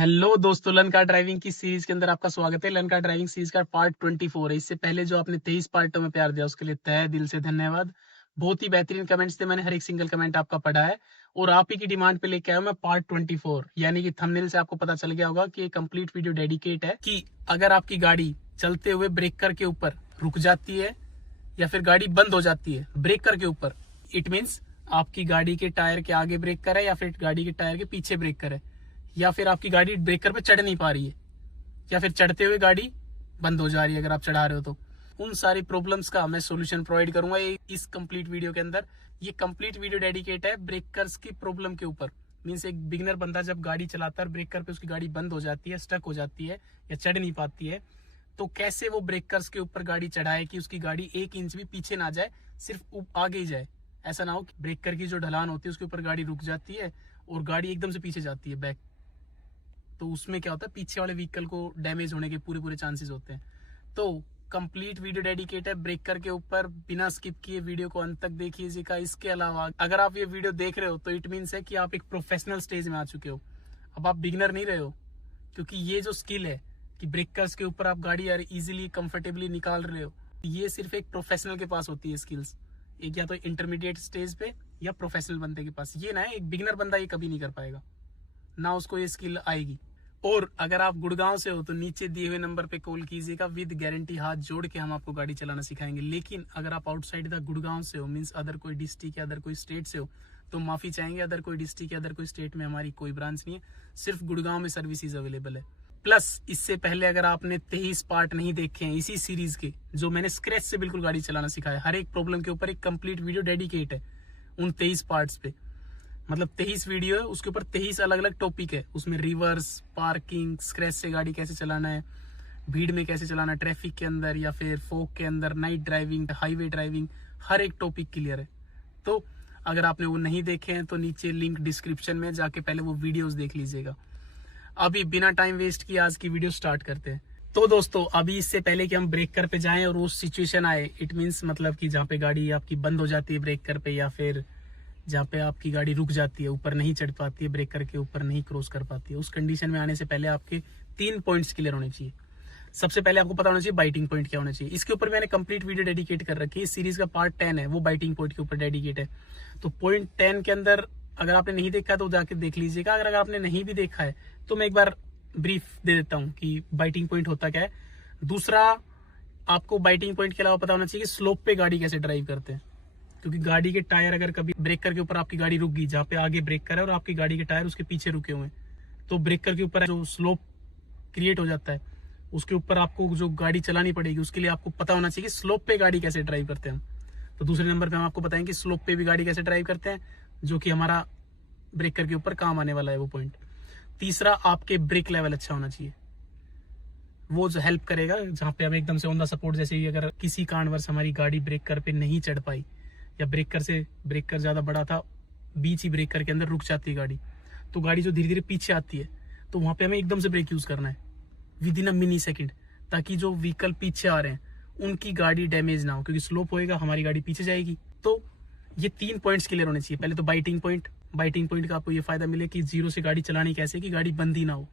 Hello दोस्तों, learn car driving की series के अंदर आपका स्वागत है। लर्न कार ड्राइविंग सीरीज का पार्ट 24 है। इससे पहले जो आपने 23 पार्टों में प्यार दिया उसके लिए तहे दिल से धन्यवाद। बहुत ही बेहतरीन कमेंट्स थे, मैंने हर एक सिंगल कमेंट आपका पढ़ा है और आप ही की डिमांड पे लेके आया मैं पार्ट 24। यानी कि थंबनेल से आपको पता चल गया होगा कि कंप्लीट वीडियो डेडिकेट है कि अगर आपकी गाड़ी चलते हुए ब्रेकर के ऊपर रुक जाती है या फिर गाड़ी बंद हो जाती है ब्रेकर के ऊपर, इट मीन्स आपकी गाड़ी के टायर के आगे ब्रेकर है या फिर गाड़ी के टायर के पीछे ब्रेकर है, या फिर आपकी गाड़ी ब्रेकर पे चढ़ नहीं पा रही है, या फिर चढ़ते हुए गाड़ी बंद हो जा रही है अगर आप चढ़ा रहे हो तो उन सारी प्रॉब्लम्स का मैं सॉल्यूशन प्रोवाइड करूंगा इस कंप्लीट वीडियो के अंदर। ये कंप्लीट वीडियो डेडिकेट है ब्रेकर्स की प्रॉब्लम के ऊपर। मीन्स एक बिगिनर बंदा जब गाड़ी चलाता है ब्रेकर पे उसकी गाड़ी बंद हो जाती है, स्टक हो जाती है या चढ़ नहीं पाती है, तो कैसे वो ब्रेकर्स के ऊपर गाड़ी चढ़ाए कि उसकी गाड़ी 1 इंच भी पीछे ना जाए, सिर्फ आगे ही जाए। ऐसा ना हो कि ब्रेकर की जो ढलान होती है उसके ऊपर गाड़ी रुक जाती है और गाड़ी एकदम से पीछे जाती है बैक, तो उसमें क्या होता है पीछे वाले व्हीकल को डैमेज होने के पूरे चांसेस होते हैं। तो कंप्लीट वीडियो डेडिकेट है ब्रेकर के ऊपर, बिना स्किप किए वीडियो को अंत तक देखिएगा। इसके अलावा अगर आप ये वीडियो देख रहे हो तो इट मीन्स है कि आप एक प्रोफेशनल स्टेज में आ चुके हो, अब आप बिगिनर नहीं रहे हो। क्योंकि ये जो स्किल है कि ब्रेकर्स के ऊपर आप गाड़ी यार इजीली कंफर्टेबली निकाल रहे हो, ये सिर्फ एक प्रोफेशनल के पास होती है स्किल्स। एक या तो इंटरमीडिएट स्टेज पे या प्रोफेशनल बंदे के पास, ये ना है एक बिगिनर बंदा ये कभी नहीं कर पाएगा, ना उसको ये स्किल आएगी। और अगर आप गुड़गांव से हो तो नीचे दिए हुए नंबर पे कॉल कीजिएगा, विद गारंटी हाथ जोड़ के हम आपको गाड़ी चलाना सिखाएंगे। लेकिन अगर आप आउटसाइड द गुड़गांव से हो, मींस अदर कोई डिस्ट्रिक्ट या अदर कोई स्टेट से हो, तो माफी चाहेंगे, अदर कोई डिस्ट्रिक्ट या अदर कोई स्टेट में हमारी कोई ब्रांच नहीं है, सिर्फ गुड़गांव में सर्विसेज अवेलेबल है। प्लस इससे पहले अगर आपने 23 पार्ट नहीं देखे हैं इसी सीरीज के, जो मैंने स्क्रैच से बिल्कुल गाड़ी चलाना सिखाया, हर एक प्रॉब्लम के ऊपर एक कंप्लीट वीडियो डेडिकेट है उन 23 पार्ट्स पे। मतलब 23 वीडियो है, उसके ऊपर 23 अलग अलग टॉपिक है। उसमें रिवर्स, पार्किंग, स्क्रैच से गाड़ी कैसे चलाना है, भीड़ में कैसे चलाना, ट्रैफिक के अंदर या फिर फोक के अंदर, नाइट ड्राइविंग, हाईवे ड्राइविंग, हर एक टॉपिक क्लियर है। तो अगर आपने वो नहीं देखे हैं तो नीचे लिंक डिस्क्रिप्शन में जाके पहले वो वीडियोस देख लीजिएगा। अभी बिना टाइम वेस्ट किए आज की वीडियो स्टार्ट करते हैं। तो दोस्तों अभी इससे पहले कि हम ब्रेकर पे जाएं और वो सिचुएशन आए, इट मीन्स मतलब कि जहाँ पे गाड़ी आपकी बंद हो जाती है ब्रेकर पे, या फिर जहाँ पे आपकी गाड़ी रुक जाती है, ऊपर नहीं चढ़ पाती है, ब्रेकर के ऊपर नहीं क्रॉस कर पाती है, उस कंडीशन में आने से पहले आपके 3 पॉइंट्स क्लियर होने चाहिए। सबसे पहले आपको पता होना चाहिए बाइटिंग पॉइंट क्या होना चाहिए। इसके ऊपर मैंने कंप्लीट वीडियो डेडिकेट कर रखी है, इस सीरीज का पार्ट 10 है, वो बाइटिंग पॉइंट के ऊपर डेडिकेट है। तो पॉइंट 10 के अंदर अगर आपने नहीं देखा तो जाके देख लीजिएगा। अगर आपने नहीं भी देखा है तो मैं एक बार ब्रीफ दे देता हूँ कि बाइटिंग पॉइंट होता क्या है। दूसरा, आपको बाइटिंग पॉइंट के अलावा पता होना चाहिए कि स्लोप पे गाड़ी कैसे ड्राइव करते हैं। क्योंकि गाड़ी के टायर अगर कभी ब्रेकर के ऊपर आपकी गाड़ी रुक गई, जहाँ पे आगे ब्रेकर है और आपकी गाड़ी के टायर उसके पीछे रुके हुए हैं, तो ब्रेकर के ऊपर जो स्लोप क्रिएट हो जाता है उसके ऊपर आपको जो गाड़ी चलानी पड़ेगी, उसके लिए आपको पता होना चाहिए कि स्लोप पे गाड़ी कैसे ड्राइव करते हैं। तो दूसरे नंबर पे हम आपको बताएंगे कि स्लोप पे भी गाड़ी कैसे ड्राइव करते हैं, जो कि हमारा ब्रेकर के ऊपर काम आने वाला है वो पॉइंट। तीसरा, आपके ब्रेक लेवल अच्छा होना चाहिए, वो जो हेल्प करेगा जहाँ पे हम एकदम से ऑन द सपोर्ट, जैसे ही अगर किसी कारणवश हमारी गाड़ी ब्रेकर पे नहीं चढ़ पाई या ब्रेकर ज्यादा बड़ा था, बीच ही ब्रेकर के अंदर रुक जाती है गाड़ी, तो गाड़ी जो धीरे धीरे पीछे आती है, तो वहां पे हमें एकदम से ब्रेक यूज करना है with in a mini second, ताकि जो व्हीकल पीछे आ रहे हैं उनकी गाड़ी डैमेज ना हो, क्योंकि स्लोप होएगा हमारी गाड़ी पीछे जाएगी। तो ये 3 पॉइंट्स क्लियर होने चाहिए। पहले तो बाइटिंग पॉइंट का आपको ये फायदा मिले कि जीरो से गाड़ी चलानी कैसे कि गाड़ी बंद ही ना हो।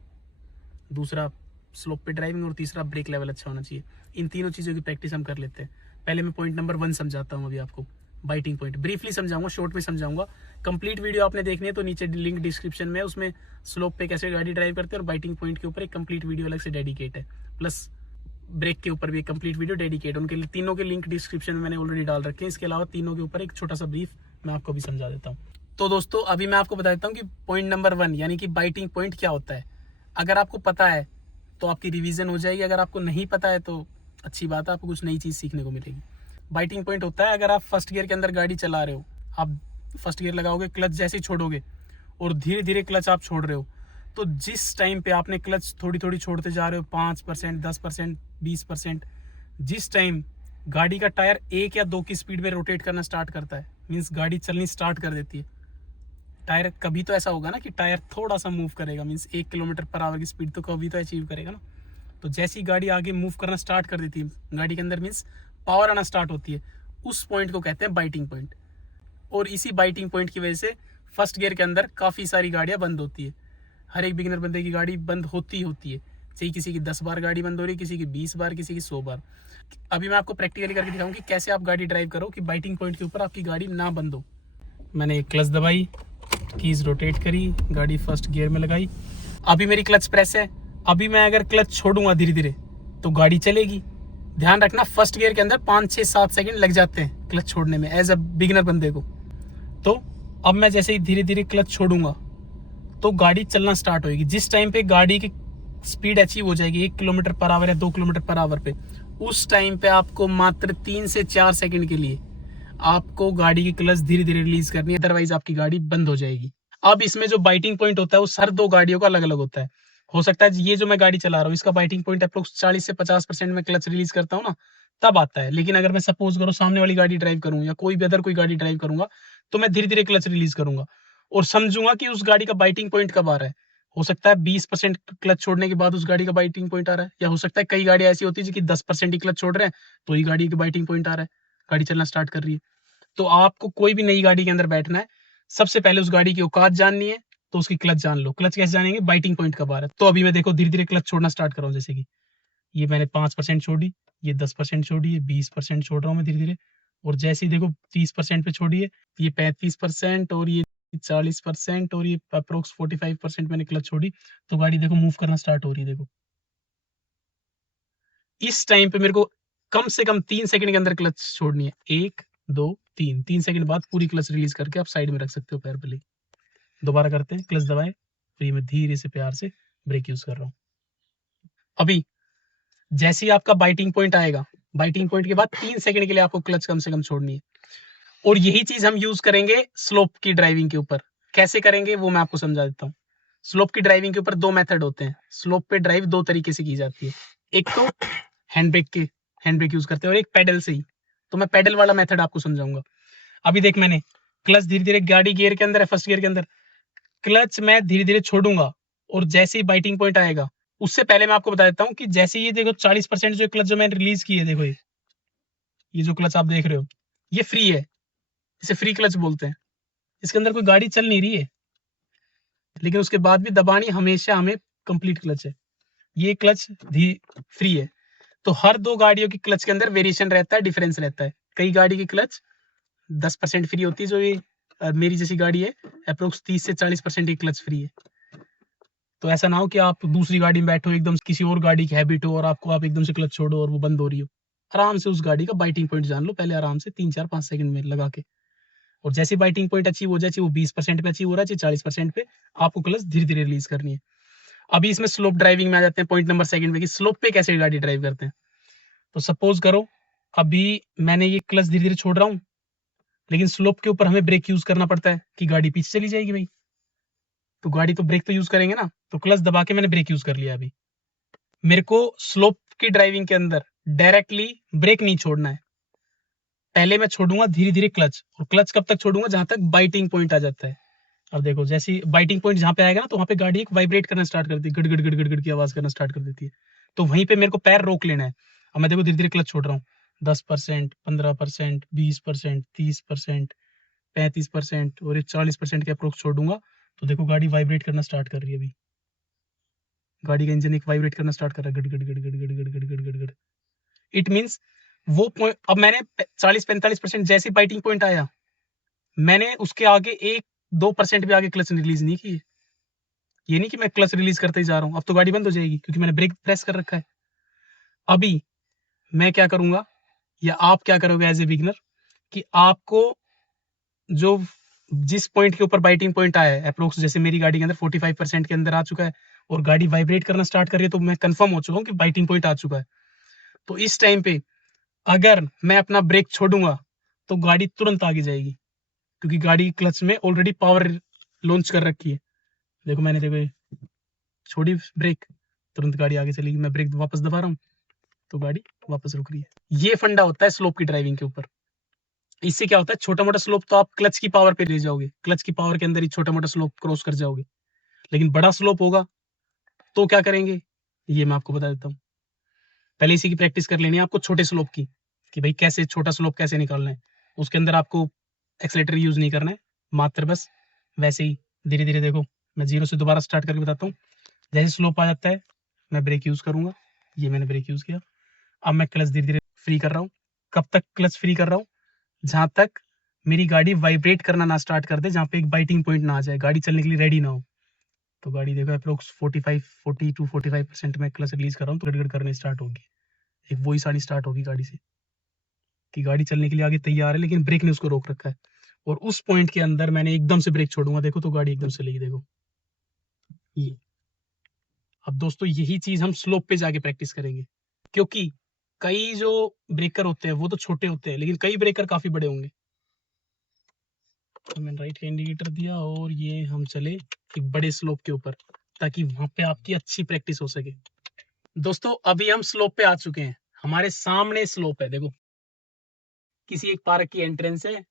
दूसरा, स्लोप पे ड्राइविंग, और तीसरा, ब्रेक लेवल अच्छा होना चाहिए। इन तीनों चीजों की प्रैक्टिस हम कर लेते हैं। पहले मैं पॉइंट नंबर 1 समझाता हूँ अभी आपको। बाइटिंग पॉइंट ब्रीफली समझाऊंगा, शॉर्ट में समझाऊंगा। कंप्लीट वीडियो आपने देखनी है तो नीचे लिंक डिस्क्रिप्शन में, उसमें स्लोप पे कैसे गाड़ी ड्राइव करते हैं और बाइटिंग पॉइंट के ऊपर एक कंप्लीट वीडियो अलग से डेडिकेट है, प्लस ब्रेक के ऊपर भी एक कंप्लीट वीडियो डेडिकेट। उनके लिए तीनों के लिंक डिस्क्रिप्शन में मैंने ऑलरेडी डाल रखे हैं। इसके अलावा तीनों के ऊपर एक छोटा सा ब्रीफ मैं आपको भी समझा देता हूँ। तो दोस्तों अभी मैं आपको बता देता हूँ कि पॉइंट नंबर 1 यानी कि बाइटिंग पॉइंट क्या होता है। अगर आपको पता है तो आपकी रिवीजन हो जाएगी, अगर आपको नहीं पता है तो अच्छी बात है, आपको कुछ नई चीज सीखने को मिलेगी। बाइटिंग पॉइंट होता है अगर आप फर्स्ट गियर के अंदर गाड़ी चला रहे हो, आप फर्स्ट गियर लगाओगे, क्लच जैसे ही छोड़ोगे और धीरे धीरे क्लच आप छोड़ रहे हो, तो जिस टाइम पे आपने क्लच थोड़ी थोड़ी छोड़ते जा रहे हो, 5%, 10%, 20%, जिस टाइम गाड़ी का टायर 1 या 2 की स्पीड में रोटेट करना स्टार्ट करता है, मीन्स गाड़ी चलनी स्टार्ट कर देती है। टायर कभी तो ऐसा होगा ना कि टायर थोड़ा सा मूव करेगा, मीन्स 1 किलोमीटर पर आवर की स्पीड तो कभी तो अचीव करेगा ना। तो जैसी गाड़ी आगे मूव करना स्टार्ट कर देती है गाड़ी के अंदर, मीन्स पावर आना स्टार्ट होती है, उस पॉइंट को कहते हैं बाइटिंग पॉइंट। और इसी बाइटिंग पॉइंट की वजह से फर्स्ट गियर के अंदर काफी सारी गाड़ियां बंद होती है। हर एक बिगिनर बंदे की गाड़ी बंद होती ही होती है, चाहे किसी की 10 बार गाड़ी बंद हो रही है, किसी की 20 बार, किसी की 100 बार। अभी मैं आपको प्रैक्टिकली करके दिखाऊंगा कि कैसे आप गाड़ी ड्राइव करो कि बाइटिंग पॉइंट के ऊपर आपकी गाड़ी ना बंद हो। मैंने क्लच दबाई, कीज रोटेट करी, गाड़ी फर्स्ट गियर में लगाई। अभी मेरी क्लच प्रेस है। अभी मैं अगर क्लच छोड़ूंगा धीरे धीरे तो गाड़ी चलेगी। ध्यान रखना, फर्स्ट गियर के अंदर 5, 6, 7 सेकंड लग जाते हैं क्लच छोड़ने में एज अ बिगिनर बंदे को। तो अब मैं जैसे ही धीरे धीरे क्लच छोड़ूंगा तो गाड़ी चलना स्टार्ट होगी। जिस टाइम पे गाड़ी की स्पीड अचीव हो जाएगी 1 किलोमीटर पर आवर या 2 किलोमीटर पर आवर पे, उस टाइम पे आपको मात्र 3 से 4 सेकंड के लिए आपको गाड़ी की क्लच धीरे धीरे रिलीज करनी है, अदरवाइज आपकी गाड़ी बंद हो जाएगी। अब इसमें जो बाइटिंग पॉइंट होता है वो हर 2 गाड़ियों का अलग अलग होता है। हो सकता है ये जो मैं गाड़ी चला रहा हूँ इसका बाइटिंग पॉइंट अप्रोक्स 40 से 50% में क्लच रिलीज करता हूँ ना, तब आता है। लेकिन अगर मैं सपोज करो सामने वाली गाड़ी ड्राइव करूँ या कोई भी अदर कोई गाड़ी ड्राइव करूंगा तो मैं धीरे धीरे क्लच रिलीज करूंगा और समझूंगा कि उस गाड़ी का बाइटिंग पॉइंट कब आ रहा है। हो सकता है 20% क्लच छोड़ने के बाद उस गाड़ी का बाइटिंग पॉइंट आ रहा है, या हो सकता है कई गाड़ी ऐसी होती है कि 10% ही क्लच छोड़ रहे हैं तो ही गाड़ी का बाइटिंग पॉइंट आ रहा है, गाड़ी चलना स्टार्ट कर रही है। तो आपको कोई भी नई गाड़ी के अंदर बैठना है, सबसे पहले उस गाड़ी की औकात जाननी है, तो उसकी क्लच जान लो। क्लच कैसे जानेंगे? बाइटिंग पॉइंट कब आ रहा है। तो अभी मैं देखो धीरे धीरे क्लच छोड़ना स्टार्ट कर रहा हूँ। जैसे कि ये मैंने 5% छोड़ी, ये 10% छोड़ी, ये 20% छोड़ रहा हूँ मैं धीरे धीरे। और जैसे ही देखो 30% पे छोड़ी है, ये 35% और ये 40% और ये अप्रोक्स 45% मैंने क्लच छोड़ी, तो गाड़ी देखो मूव करना स्टार्ट हो रही है। देखो इस टाइम पे मेरे को कम से कम 3 सेकंड के अंदर क्लच छोड़नी है। 1, 2, 3, 3 सेकंड बाद पूरी क्लच रिलीज करके आप साइड में रख सकते हो पैर पे लेके। दोबारा करते हैं, क्लच दबाए, तो ये मैं धीरे से प्यार से ब्रेक यूज कर रहा हूँ। अभी जैसे ही आपका बाइटिंग पॉइंट आएगा, बाइटिंग पॉइंट के बाद 3 सेकंड के लिए आपको क्लच कम से कम छोड़नी है। और यही चीज हम यूज करेंगे स्लोप की ड्राइविंग के ऊपर। कैसे करेंगे वो मैं आपको समझा देता हूँ। स्लोप की ड्राइविंग के ऊपर 2 मेथड होते हैं। स्लोप पे ड्राइव 2 तरीके से की जाती है, एक तो हैंड ब्रेक यूज करते हैं और एक पैडल से ही। तो मैं पैडल वाला मेथड आपको समझाऊंगा। अभी देख, मैंने क्लच धीरे धीरे, गाड़ी गियर के अंदर है, फर्स्ट गियर के अंदर, क्लच मैं धीरे धीरे छोड़ूंगा और जैसे ही बाइटिंग पॉइंट आएगा, उससे पहले मैं आपको बता देता हूँ कि जैसे ये देखो 40% जो क्लच जो मैंने रिलीज की है, देखो ये जो क्लच आप देख रहे हो ये फ्री है, इसे फ्री क्लच बोलते हैं। इसके अंदर कोई गाड़ी चल नहीं रही है, लेकिन उसके बाद भी दबानी हमेशा हमें कंप्लीट क्लच है। ये क्लच फ्री है। तो हर 2 गाड़ियों की क्लच के अंदर वेरिएशन रहता है, डिफरेंस रहता है। कई गाड़ी की क्लच 10% फ्री होती है, जो ये मेरी जैसी गाड़ी है अप्रोक्स 30 से 40% की क्लच फ्री है। तो ऐसा ना हो कि आप दूसरी गाड़ी में बैठो, एकदम किसी और गाड़ी की हैबिट हो और आप एकदम से क्लच छोड़ो और वो बंद हो रही हो। आराम से उस गाड़ी का बाइटिंग पॉइंट जान लो पहले, आराम से 3, 4, 5 सेकंड में लगा के। और जैसे बाइटिंग पॉइंट अचीव हो जाए, चाहे वो 20% पे अचीव हो रहा है, चाहे 40% पे, आपको क्लच धीरे धीरे रिलीज करनी है। अभी इसमें स्लोप ड्राइविंग में आ जाते हैं, पॉइंट नंबर सेकंड पे कि स्लोप पे कैसे गाड़ी ड्राइव करते हैं। तो सपोज करो अभी मैंने ये क्लच धीरे धीरे छोड़ रहा हूँ, लेकिन स्लोप के ऊपर हमें ब्रेक यूज करना पड़ता है कि गाड़ी पीछे चली जाएगी भाई। तो गाड़ी तो ब्रेक तो यूज करेंगे ना, तो क्लच दबा के मैंने ब्रेक यूज कर लिया। अभी मेरे को स्लोप की ड्राइविंग के अंदर डायरेक्टली ब्रेक नहीं छोड़ना है, पहले मैं छोड़ूंगा धीरे धीरे क्लच। और क्लच कब तक छोड़ूंगा? जहां तक बाइटिंग पॉइंट आ जाता है। अब देखो जैसे बाइटिंग पॉइंट जहां पे आएगा ना, तो वहां पे गाड़ी एक वाइब्रेट करना स्टार्ट करती है, गड़ गड़ गड़ गड़ गड़ की आवाज करना स्टार्ट कर देती है। तो वहीं पे मेरे को पैर रोक लेना है। अब मैं देखो धीरे धीरे क्लच छोड़ रहा हूँ, 10%, 15%, 20%, 30%, 35% और ये 40% के अप्रोक्स छोड़ूंगा। तो देखो गाड़ी वाइब्रेट करना स्टार्ट कर रही है। अभी गाड़ी का इंजन एक वाइब्रेट करना स्टार्ट कर रहा है, गड़ गड़ गड़ गड़ गड़ गड़ गड़ गड़ गड़ गड़। इट मीन्स वो पॉइंट, अब मैंने 40-45% जैसे बाइटिंग पॉइंट आया, मैंने उसके आगे 1-2% भी आगे क्लच रिलीज नहीं की। ये नहीं कि मैं क्लच रिलीज करते ही जा रहा हूं, अब तो गाड़ी बंद हो जाएगी क्योंकि मैंने ब्रेक प्रेस कर रखा है। अभी मैं क्या करूंगा या आप क्या करोगे एज ए बिगिनर, कि आपको जो जिस पॉइंट के ऊपर बाइटिंग पॉइंट आया है अप्रोक्स, जैसे मेरी गाड़ी के अंदर 45% के अंदर आ चुका है और गाड़ी वाइब्रेट करना स्टार्ट कर रही है, तो मैं कंफर्म हो चुका हूं कि बाइटिंग पॉइंट आ चुका है। तो इस टाइम पे अगर मैं अपना ब्रेक छोड़ूंगा तो गाड़ी तुरंत आगे जाएगी, क्योंकि गाड़ी क्लच में ऑलरेडी पावर लॉन्च कर रखी है। देखो मैंने देखो छोड़ी ब्रेक, तुरंत गाड़ी आगे चलेगी। मैं ब्रेक वापस दबा रहा हूँ तो गाड़ी वापस रुक रही है। ये फंडा होता है स्लोप की ड्राइविंग के ऊपर। इससे क्या होता है, छोटा मोटा स्लोप तो आप क्लच की पावर पे ले जाओगे, क्लच की पावर के अंदर ही छोटा मोटा स्लोप क्रॉस कर जाओगे। लेकिन बड़ा स्लोप होगा तो क्या करेंगे, ये मैं आपको बता देता हूँ। पहले इसी की प्रैक्टिस कर लेनी है आपको, छोटे स्लोप की, कि भाई कैसे छोटा स्लोप कैसे निकालना है। उसके अंदर आपको एक्सीलेटर यूज नहीं करना है, मात्र बस वैसे ही धीरे धीरे देखो मैं 0 से दोबारा स्टार्ट करके बताता हूँ। जैसे स्लोप आ जाता है मैं ब्रेक यूज करूंगा, ये मैंने ब्रेक यूज किया। अब मैं क्लच धीरे धीरे फ्री कर रहा हूँ। कब तक क्लच फ्री कर रहा हूँ? जहां तक मेरी गाड़ी वाइब्रेट करना ना स्टार्ट कर दे, जहां पे एक बाइटिंग पॉइंट ना आ जाए, गाड़ी चलने के लिए रेडी ना हो। तो गाड़ी देखो अप्रोक्स 40 to 45% में क्लच रिलीज कर रहा हूँ तो गड़गड़ करने स्टार्ट होगी। एक वही साड़ी स्टार्ट होगी गाड़ी से कि गाड़ी चलने के लिए आगे तैयार है, लेकिन ब्रेक ने उसको रोक रखा है। और उस पॉइंट के अंदर मैंने एकदम से ब्रेक छोड़ूंगा, देखो तो गाड़ी एकदम से लेगी, देखो ये। अब दोस्तों यही चीज हम स्लोप पे जाके प्रैक्टिस करेंगे, क्योंकि कई जो ब्रेकर होते हैं वो तो छोटे होते हैं, लेकिन कई ब्रेकर काफी बड़े होंगे। तो मैंने राइट हैंड इंडिकेटर दिया और ये हम चले एक बड़े स्लोप के ऊपर, ताकि वहां पे आपकी अच्छी प्रैक्टिस हो सके। दोस्तों अभी हम स्लोप पे आ चुके हैं, हमारे सामने स्लोप है, देखो किसी एक पार्क की एंट्रेंस है,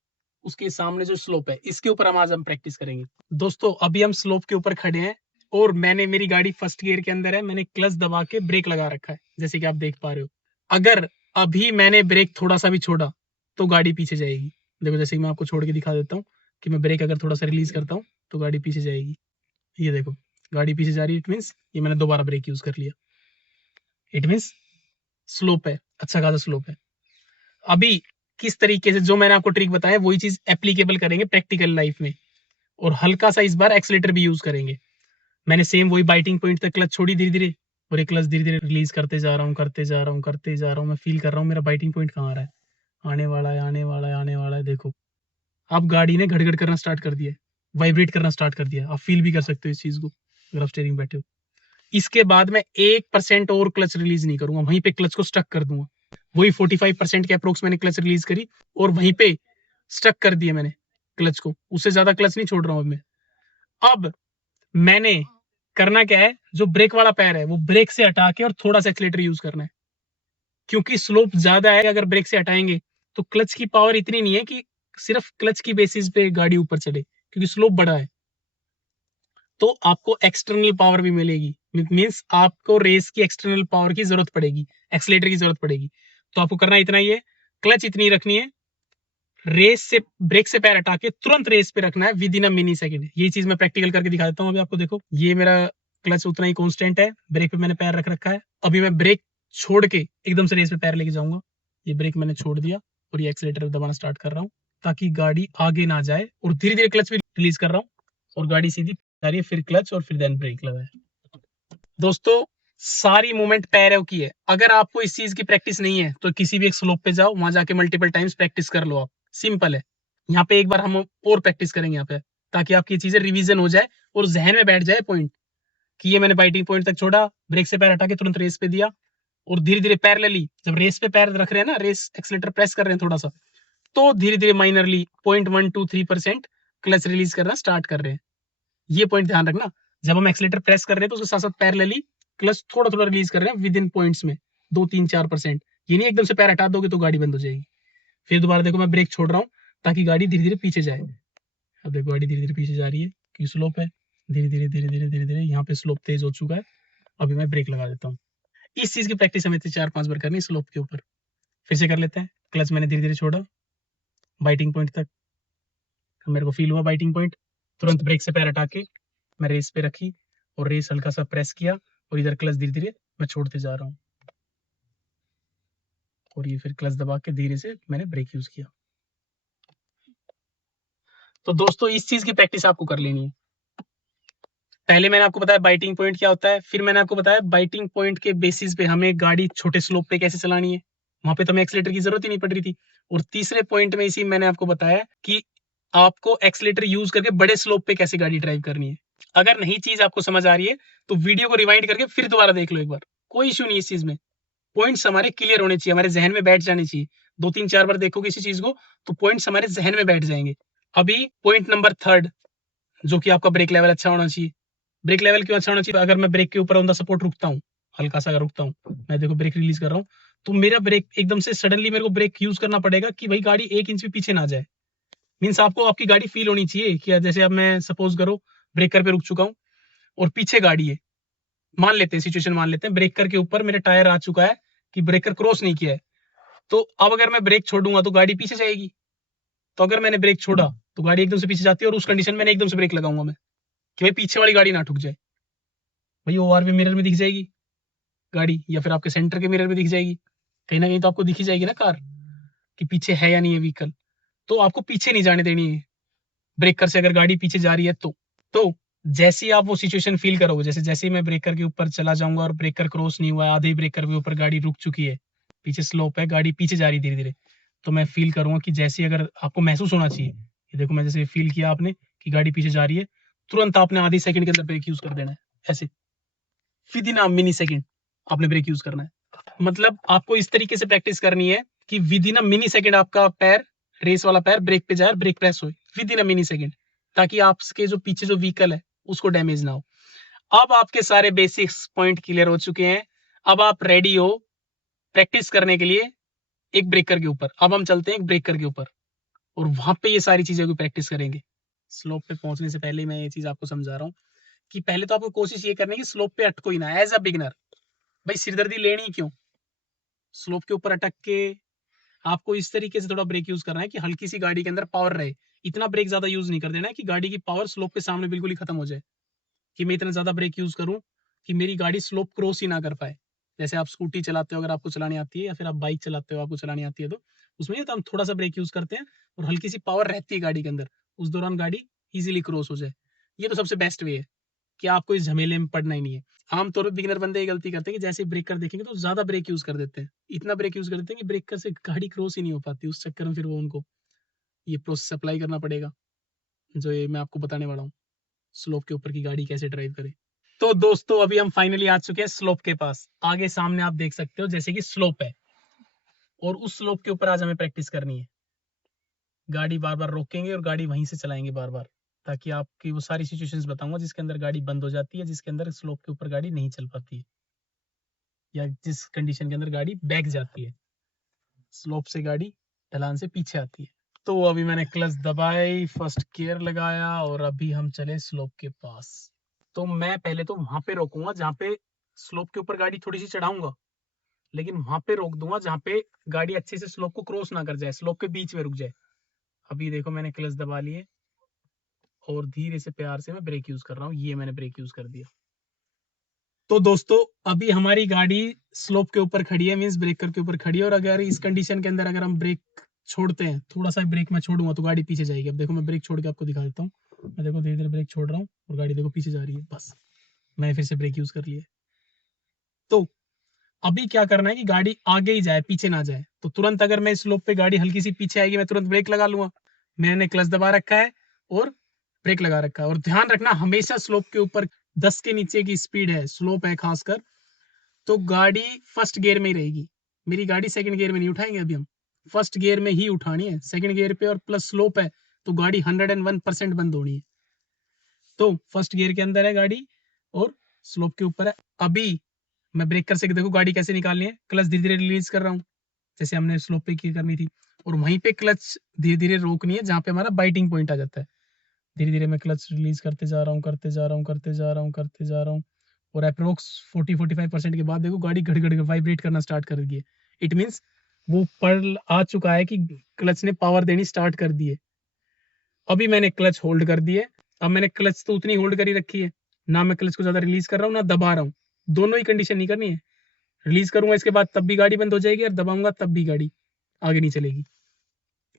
उसके सामने जो स्लोप है इसके ऊपर हम प्रैक्टिस करेंगे। दोस्तों अभी हम स्लोप के ऊपर खड़े हैं और मेरी गाड़ी फर्स्ट गियर के अंदर है, मैंने क्लच दबा के ब्रेक लगा रखा है, जैसे कि आप देख पा रहे हो। अगर अभी मैंने ब्रेक थोड़ा सा भी छोड़ा तो गाड़ी पीछे जाएगी। देखो जैसे कि मैं आपको छोड़ के दिखा देता हूँ कि मैं ब्रेक अगर थोड़ा सा रिलीज करता हूँ तो गाड़ी पीछे जाएगी। ये देखो गाड़ी पीछे जा रही है, इट मीन्स ये मैंने दोबारा ब्रेक यूज कर लिया, इट मीन्स स्लोप है, अच्छा खासा स्लोप है। अभी किस तरीके से जो मैंने आपको ट्रिक बताया वही चीज एप्लीकेबल करेंगे प्रैक्टिकल लाइफ में, और हल्का सा इस बार एक्सीलेटर भी यूज करेंगे। मैंने सेम वही बाइटिंग पॉइंट तक क्लच छोड़ी धीरे धीरे, और एक क्लच धीरे धीरे रिलीज करते जा रहा हूँ, करते जा रहा हूँ, करते जा रहा हूँ। मैं फील कर रहा हूँ मेरा बाइटिंग पॉइंट कहाँ आ रहा है, आने वाला है, आने वाला है, आने वाला है। देखो अब गाड़ी ने घड़घड़ करना स्टार्ट कर दिया है, वाइब्रेट करना स्टार्ट कर दिया। आप फील भी कर सकते हो इस चीज को अगर आप स्टीयरिंग बैठे हो। इसके बाद मैं 1% और क्लच रिलीज नहीं करूंगा, वहीं पे क्लच को स्टक कर दूंगा। वही 45% के अप्रोक्स मैंने क्लच रिलीज करी और वहीं पे स्टक कर दिया मैंने क्लच को, उससे ज्यादा क्लच नहीं छोड़ रहा हूं मैं। अब मैंने करना क्या है, जो ब्रेक वाला पैर है वो ब्रेक से हटा के और थोड़ा सा एक्सीलेटर यूज करना है, क्योंकि स्लोप ज्यादा है। अगर ब्रेक से हटाएंगे तो क्लच की पावर इतनी नहीं है कि सिर्फ क्लच की बेसिस पे गाड़ी ऊपर चले, क्योंकि स्लोप बड़ा है। तो आपको एक्सटर्नल पावर भी मिलेगी, मीन्स आपको रेस की एक्सटर्नल पावर की जरूरत पड़ेगी, एक्सीलेटर की जरूरत पड़ेगी। तो आपको करना इतना ही है, क्लच इतनी रखनी है, रेस से ब्रेक से पैर हटा के तुरंत रेस पे रखना है with in a mini second. ये चीज मैं प्रैक्टिकल करके दिखा देता हूँ अभी आपको। देखो ये मेरा क्लच उतना ही कांस्टेंट है, ब्रेक पे मैंने पैर रख रखा है। अभी मैं ब्रेक छोड़ के एकदम से रेस पे पैर लेके जाऊंगा, ये ब्रेक मैंने छोड़ दिया और ये एक्सीलेटर दबाना स्टार्ट कर रहा हूँ ताकि गाड़ी आगे ना जाए, और धीरे धीरे क्लच भी रिलीज कर रहा हूँ और गाड़ी सीधी जा रही है, फिर क्लच और फिर देन ब्रेक लगा है। दोस्तों सारी मूवमेंट पैरों की है। अगर आपको इस चीज की प्रैक्टिस नहीं है तो किसी भी एक स्लोप पे जाओ, वहां जाके मल्टीपल टाइम्स प्रैक्टिस कर लो आप, सिंपल है। यहाँ पे एक बार हम और प्रैक्टिस करेंगे यहाँ पे, ताकि आपकी चीजें रिवीजन हो जाए और जहन में बैठ जाए पॉइंट कि ये मैंने बाइटिंग पॉइंट तक छोड़ा, ब्रेक से पैर हटा के तुरंत रेस पे दिया और धीरे धीरे पैरेलली जब रेस पे पैर रख रहे हैं ना, रेस एक्सीलेटर प्रेस कर रहे हैं थोड़ा सा, तो धीरे धीरे माइनरली 0.123% क्लच रिलीज करना स्टार्ट कर रहे हैं। ये पॉइंट ध्यान रखना, जब हम एक्सीलेटर प्रेस कर रहे हैं तो उसके साथ साथ पैरेलली क्लच थोड़ा थोड़ा रिलीज कर रहे हैं विद इन पॉइंट्स में 2-3-4%। ये नहीं एकदम से पैर हटा दोगे तो गाड़ी बंद हो जाएगी। फिर दोबारा देखो मैं ब्रेक छोड़ रहा हूँ ताकि गाड़ी धीरे धीरे पीछे जाए। अब देखो गाड़ी धीरे धीरे पीछे जा रही है क्योंकि स्लोप है, धीरे धीरे धीरे धीरे धीरे धीरे यहाँ पे स्लोप तेज हो चुका है। अभी मैं ब्रेक लगा देता हूँ। इस चीज की प्रैक्टिस हमें 4-5 बार करनी स्लोप के ऊपर। फिर से कर लेते हैं। क्लच मैंने धीरे धीरे छोड़ा बाइटिंग पॉइंट तक, मेरे को फील हुआ बाइटिंग पॉइंट, तुरंत ब्रेक से पैर हटा के मैं रेस पे रखी और रेस हल्का सा प्रेस किया और इधर क्लच धीरे धीरे मैं छोड़ते जा रहा हूँ और ये फिर क्लच दबा के धीरे से मैंने ब्रेक यूज किया। तो दोस्तों इस चीज की प्रैक्टिस आपको कर लेनी है। पहले मैंने आपको बताया बाइटिंग पॉइंट क्या होता है, फिर मैंने आपको बताया बाइटिंग पॉइंट के बेसिस पे हमें गाड़ी छोटे स्लोप पे कैसे चलानी है, वहां पे तो हमें एक्सीलेटर की जरूरत ही नहीं पड़ रही थी। और तीसरे पॉइंट में इसी मैंने आपको बताया कि आपको एक्सीलेटर यूज करके बड़े स्लोप पे कैसे गाड़ी ड्राइव करनी है। अगर नहीं चीज आपको समझ आ रही है तो वीडियो को रिवाइंड करके फिर दोबारा देख लो एक बार, कोई इश्यू नहीं इस चीज में। पॉइंट्स हमारे क्लियर होने चाहिए, हमारे जहन में बैठ जाने चाहिए। 2-3-4 बार देखोगे इसी चीज को तो पॉइंट्स हमारे जहन में बैठ जाएंगे। अभी पॉइंट नंबर 3 जो कि आपका ब्रेक लेवल अच्छा होना चाहिए। ब्रेक लेवल क्यों अच्छा होना चाहिए? अगर मैं ब्रेक के ऊपर ऑन द सपोर्ट रुकता हूँ, हल्का सा अगर रुकता हूँ, मैं देखो ब्रेक रिलीज कर रहा हूँ तो मेरा ब्रेक एकदम से सडनली मेरे को ब्रेक यूज करना पड़ेगा कि भाई गाड़ी 1 इंच भी पीछे ना जाए। मीन्स आपको आपकी गाड़ी फील होनी चाहिए कि जैसे अब मैं सपोज करो ब्रेकर पे रुक चुका हूँ और पीछे गाड़ी है, मान लेते हैं सिचुएशन, मान लेते हैं ब्रेकर के ऊपर मेरा टायर आ चुका है कि ब्रेकर क्रॉस नहीं किया है, तो अब अगर मैं ब्रेक छोड़ूंगा तो गाड़ी पीछे जाएगी। तो अगर मैंने ब्रेक छोड़ा तो गाड़ी एकदम से पीछे जाती है और उस कंडीशन में एकदम से ब्रेक लगाऊंगा मैं, कि भाई पीछे वाली गाड़ी ना ठुक जाए। भाई ओआरवी मिरर में दिख जाएगी गाड़ी, या फिर आपके सेंटर के मिरर में दिख जाएगी, कहीं ना कहीं तो आपको दिखी जाएगी ना कार कि पीछे है या नहीं है व्हीकल। तो आपको पीछे नहीं जाने देनी है ब्रेकर से, अगर गाड़ी पीछे जा रही है तो जैसे ही आप वो सिचुएशन फील करोगे, जैसे जैसे ही मैं ब्रेकर के ऊपर चला जाऊंगा और ब्रेकर क्रॉस नहीं हुआ है, आधे ब्रेकर के ऊपर गाड़ी रुक चुकी है, पीछे स्लोप है, गाड़ी पीछे जा रही धीरे धीरे, तो मैं फील करूंगा कि जैसे अगर आपको महसूस होना चाहिए, ये देखो मैं जैसे फील किया आपने कि गाड़ी पीछे जा रही है, तुरंत आपने आधी सेकंड के अंदर ब्रेक यूज कर देना है, ऐसे विद इन मिनी सेकंड आपने ब्रेक यूज करना है। मतलब आपको इस तरीके से प्रैक्टिस करनी है कि विद इन मिनी सेकंड आपका पैर, रेस वाला पैर ब्रेक पे जाए, ब्रेक प्रेस हो विद इन मिनी सेकंड, ताकि आपके जो पीछे जो व्हीकल है उसको डैमेज ना हो। अब आपके सारे बेसिक्स पॉइंट क्लियर हो चुके हैं, अब आप रेडी हो प्रैक्टिस करने के लिए एक ब्रेकर के ऊपर। अब हम चलते हैं एक ब्रेकर के ऊपर और वहां पे ये सारी चीजें को प्रैक्टिस करेंगे। स्लोप पे पहुंचने से पहले मैं ये चीज आपको समझा रहा हूँ कि पहले तो आपको कोशिश ये करनी है कि स्लोप पे अटको ही ना एज अ बिगिनर। भाई सिरदर्दी लेनी क्यों, स्लोप के ऊपर अटक के आपको इस तरीके से थोड़ा ब्रेक यूज करना है कि हल्की सी गाड़ी के अंदर पावर रहे, इतना ब्रेक ज्यादा यूज नहीं कर देना है कि गाड़ी की पावर स्लोप के सामने बिल्कुल ही खत्म हो जाए, कि मैं इतना ज्यादा ब्रेक यूज करूं कि मेरी गाड़ी स्लोप क्रॉस ही ना कर पाए। जैसे आप स्कूटी चलाते हो, अगर आपको चलानी आती है, या फिर आप बाइक चलाते हो आपको चलानी आती है, तो उसमें तो हम थोड़ा सा ब्रेक यूज करते हैं और हल्की सी पावर रहती है गाड़ी के अंदर, उस दौरान गाड़ी इजीली क्रॉस हो जाए। ये तो सबसे बेस्ट वे है कि आपको इस झमेले में पड़ना ही नहीं है। आमतौर पर बिगिनर बंदे ये गलती करते हैं कि जैसे ब्रेक कर देखेंगे तो ज्यादा ब्रेक यूज कर देते हैं, इतना ब्रेक यूज कर देते हैं कि ब्रेकर से गाड़ी क्रॉस ही नहीं हो पाती। उस चक्कर में फिर वो उनको ये प्रोसेस अप्लाई करना पड़ेगा जो ये मैं आपको बताने वाला हूँ, स्लोप के ऊपर की गाड़ी कैसे ड्राइव करें। तो दोस्तों अभी हम फाइनली आ चुके हैं स्लोप के पास। आगे सामने आप देख सकते हो जैसे कि स्लोप है, और उस स्लोप के ऊपर आज हमें प्रैक्टिस करनी है। गाड़ी बार बार रोकेंगे और गाड़ी वहीं से चलाएंगे बार बार, ताकि आपकी वो सारी सिचुएशंस बताऊंगा जिसके अंदर गाड़ी बंद हो जाती है, जिसके अंदर स्लोप के ऊपर गाड़ी नहीं चल पाती है, या जिस कंडीशन के अंदर गाड़ी बैक जाती है, स्लोप से गाड़ी ढलान से पीछे आती है। तो अभी मैंने क्लच दबाई, फर्स्ट गियर लगाया और अभी हम चले स्लोप के पास। तो मैं पहले तो वहां पे रोकूंगा जहां पे स्लोप के ऊपर गाड़ी थोड़ी सी चढ़ाऊंगा, लेकिन वहां पे रोक दूंगा जहां पे गाड़ी अच्छे से स्लोप को क्रॉस ना कर जाए, स्लोप के बीच में रुक जाए। अभी देखो मैंने क्लच दबा लिए और धीरे से प्यार से मैं ब्रेक यूज कर रहा हूँ, ये मैंने ब्रेक यूज कर दिया। तो दोस्तों अभी हमारी गाड़ी स्लोप के ऊपर खड़ी है, मींस ब्रेकर के ऊपर खड़ी है, और अगर इस कंडीशन के अंदर अगर हम ब्रेक छोड़ते हैं, थोड़ा सा ब्रेक मैं छोड़ूंगा तो गाड़ी पीछे जाएगी। अब देखो मैं ब्रेक छोड़ के आपको दिखा देता हूँ, मैं देखो धीरे धीरे ब्रेक छोड़ रहा हूँ और गाड़ी देखो पीछे जा रही है, बस मैंने फिर से ब्रेक यूज कर लिया। तो अभी क्या करना है कि गाड़ी आगे ही जाए पीछे ना जाए, तो तुरंत अगर मैं स्लोप पे गाड़ी हल्की सी पीछे आएगी मैं तुरंत ब्रेक लगा लूंगा। मैंने क्लच दबा रखा है और ब्रेक लगा रखा है, और ध्यान रखना हमेशा स्लोप के ऊपर 10 के नीचे की स्पीड है, स्लोप है खासकर, तो गाड़ी फर्स्ट गियर में ही रहेगी। मेरी गाड़ी सेकंड गियर में नहीं उठाएंगे, अभी हम फर्स्ट गियर में ही उठानी है। सेकंड गियर पे और प्लस स्लोप है तो गाड़ी 101% बंद होनी है। तो फर्स्ट गियर के अंदर है गाड़ी और स्लोप के ऊपर है। अभी मैं ब्रेक कर सके, देखो गाड़ी कैसे निकालनी है, क्लच धीरे धीरे रिलीज कर रहा हूँ जैसे हमने स्लोप पे की करनी थी, और वहीं पे क्लच धीरे धीरे रोकनी है जहां पे हमारा बाइटिंग पॉइंट आ जाता है। धीरे धीरे मैं क्लच रिलीज करते जा रहा हूँ, करते जा रहा हूँ, करते जा रहा हूँ, करते जा रहा हूँ, और अप्रोक्स 40-45% के बाद देखो गाड़ी घड़ घड़ वाइब्रेट करना स्टार्ट कर दी है। इट मीन्स वो पल आ चुका है कि क्लच ने पावर देनी स्टार्ट कर दी है। अभी मैंने क्लच होल्ड कर दी है। अब मैंने क्लच तो उतनी होल्ड करी रखी है, ना मैं क्लच को ज्यादा रिलीज कर रहा हूँ ना दबा रहा हूँ, दोनों ही कंडीशन नहीं करनी है। रिलीज करूंगा इसके बाद तब भी गाड़ी बंद हो जाएगी, और दबाऊंगा तब भी गाड़ी आगे नहीं चलेगी।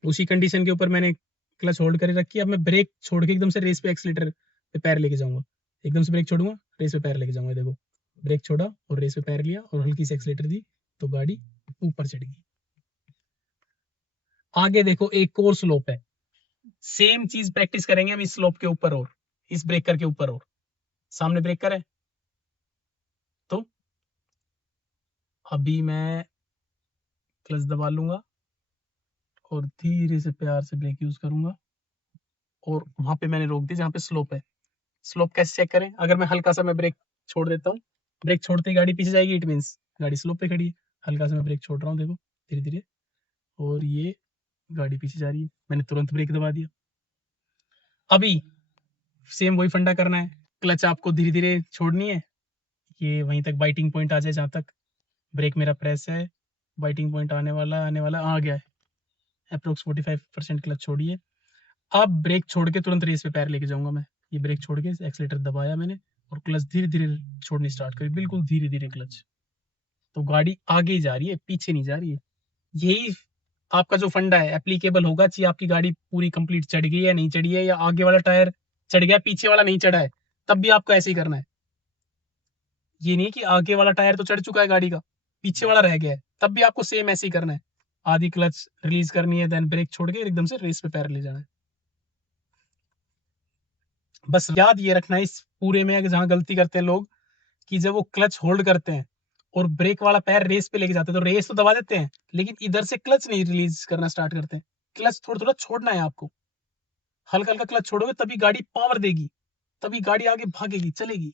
उसी कंडीशन के ऊपर मैंने क्लच होल्ड कर रखी है। अब मैं ब्रेक छोड़ के एकदम से रेस पे एक्सीलेटर पे पैर लेके जाऊंगा, एकदम से ब्रेक छोड़ूंगा रेस पे पैर लेके जाऊंगा, देखो ब्रेक छोड़ा और रेस पे पैर लिया और हल्की से एक्सीलेटर दी तो गाड़ी ऊपर चढ़ गई। आगे देखो एक और स्लोप है, सेम चीज प्रैक्टिस करेंगे हम इस स्लोप के ऊपर और इस ब्रेकर के ऊपर, और सामने ब्रेकर है। तो अभी मैं क्लच दबा लूंगा और धीरे से प्यार से ब्रेक यूज करूंगा, और वहां पे मैंने रोक दी जहां पे स्लोप है। स्लोप कैसे चेक करें, अगर मैं हल्का सा मैं ब्रेक छोड़ देता हूँ, ब्रेक छोड़ते ही गाड़ी पीछे जाएगी, इट मीन्स गाड़ी स्लोप पे खड़ी है। हल्का सा मैं ब्रेक छोड़ रहा हूँ, देखो धीरे धीरे, और ये गाड़ी पीछे जा रही है, मैंने तुरंत ब्रेक दबा दिया। अभी सेम वही फंडा करना है, क्लच आपको धीरे धीरे छोड़नी है, ये वहीं तक बाइटिंग पॉइंट आ जाए जहां तक ब्रेक मेरा प्रेस है, बाइटिंग पॉइंट आने वाला आ गया है, अप्रोक्स 45% क्लच छोड़िए। अब ब्रेक छोड़ के तुरंत रेस पे पैर लेके जाऊंगा मैं, ये ब्रेक छोड़ के एक्सीलेटर दबाया मैंने और क्लच धीरे धीरे छोड़नी स्टार्ट करी, बिल्कुल धीरे धीरे क्लच। तो गाड़ी आगे जा रही है, पीछे नहीं जा रही है। यही आपका जो फंडा है एप्लीकेबल होगा, चाहिए आपकी गाड़ी पूरी कंप्लीट चढ़ गई है नहीं चढ़ी है, या आगे वाला टायर चढ़ गया पीछे वाला नहीं चढ़ा है, तब भी आपको ऐसे ही करना है। ये नहीं कि आगे वाला टायर तो चढ़ चुका है गाड़ी का, पीछे वाला रह गया है, तब भी आपको सेम ऐसे ही करना है। आधी क्लच रिलीज करनी है, देन ब्रेक छोड़ के एकदम से रेस पे पैर ले जाना है। बस याद ये रखना है इस पूरे में, जहां गलती करते हैं लोग, कि जब वो क्लच होल्ड करते हैं और ब्रेक वाला पैर रेस पे लेके जाते हैं, तो रेस तो दबा देते हैं लेकिन इधर से क्लच नहीं रिलीज करना स्टार्ट करते हैं। क्लच थोड़ा थोड़ा छोड़ना है आपको, हल्का हल्का क्लच छोड़ोगे तभी गाड़ी पावर देगी, तभी गाड़ी आगे भागेगी चलेगी।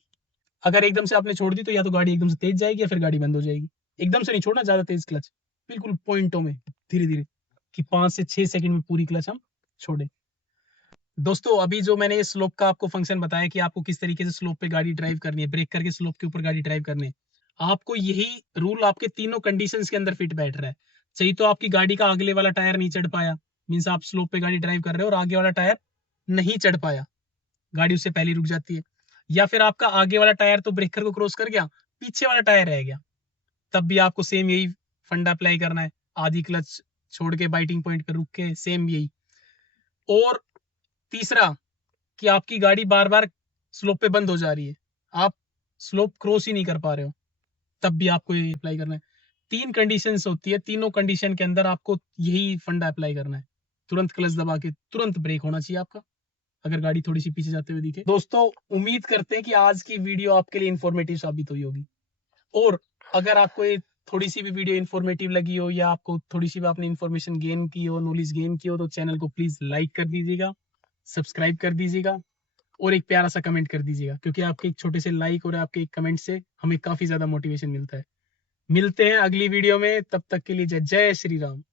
अगर एकदम से आपने छोड़ दी तो या तो गाड़ी एकदम से तेज जाएगी या फिर गाड़ी बंद हो जाएगी। एकदम से नहीं छोड़ना ज्यादा तेज क्लच, बिल्कुल पॉइंटों में धीरे धीरे, कि 5 से 6 सेकंड में पूरी क्लच हम छोड़े। दोस्तों अभी जो मैंने स्लोप का आपको फंक्शन बताया कि आपको किस तरीके से स्लोप पे गाड़ी ड्राइव करनी है, ब्रेक करके स्लोप के ऊपर गाड़ी ड्राइव करनी है, आपको यही रूल आपके तीनों कंडीशंस के अंदर फिट बैठ रहा है। चाहिए तो आपकी गाड़ी का अगले वाला टायर नहीं चढ़ पाया, मीन्स आप स्लोप पे गाड़ी ड्राइव कर रहे हो और आगे वाला टायर नहीं चढ़ पाया, गाड़ी उससे पहले रुक जाती है। या फिर आपका आगे वाला टायर तो ब्रेकर को क्रॉस कर गया, पीछे वाला टायर रह गया, तब भी आपको सेम यही फंडा अप्लाई करना है, आधी क्लच छोड़ के बाइटिंग पॉइंट पे रुक के सेम यही। और तीसरा कि आपकी गाड़ी बार बार स्लोप पे बंद हो जा रही है, आप स्लोप क्रॉस ही नहीं कर पा रहे हो, तब भी आपको ये अप्लाई करना है। 3 कंडीशंस होती है, तीनों कंडीशन के अंदर आपको यही फंडा अप्लाई करना है। तुरंत क्लच दबा के तुरंत ब्रेक होना चाहिए आपका, अगर गाड़ी थोड़ी सी पीछे जाते हुए दिखे। दोस्तों उम्मीद करते हैं कि आज की वीडियो आपके लिए इंफॉर्मेटिव साबित हुई होगी, और अगर आपको ये थोड़ी सी भी वीडियो इंफॉर्मेटिव लगी हो या आपको थोड़ी सी भी आपने इंफॉर्मेशन गेन की हो, नॉलेज गेन की हो, तो चैनल को प्लीज लाइक कर दीजिएगा, सब्सक्राइब कर दीजिएगा और एक प्यारा सा कमेंट कर दीजिएगा, क्योंकि आपके एक छोटे से लाइक और आपके एक कमेंट से हमें काफी ज्यादा मोटिवेशन मिलता है। मिलते हैं अगली वीडियो में, तब तक के लिए जय जय श्री राम।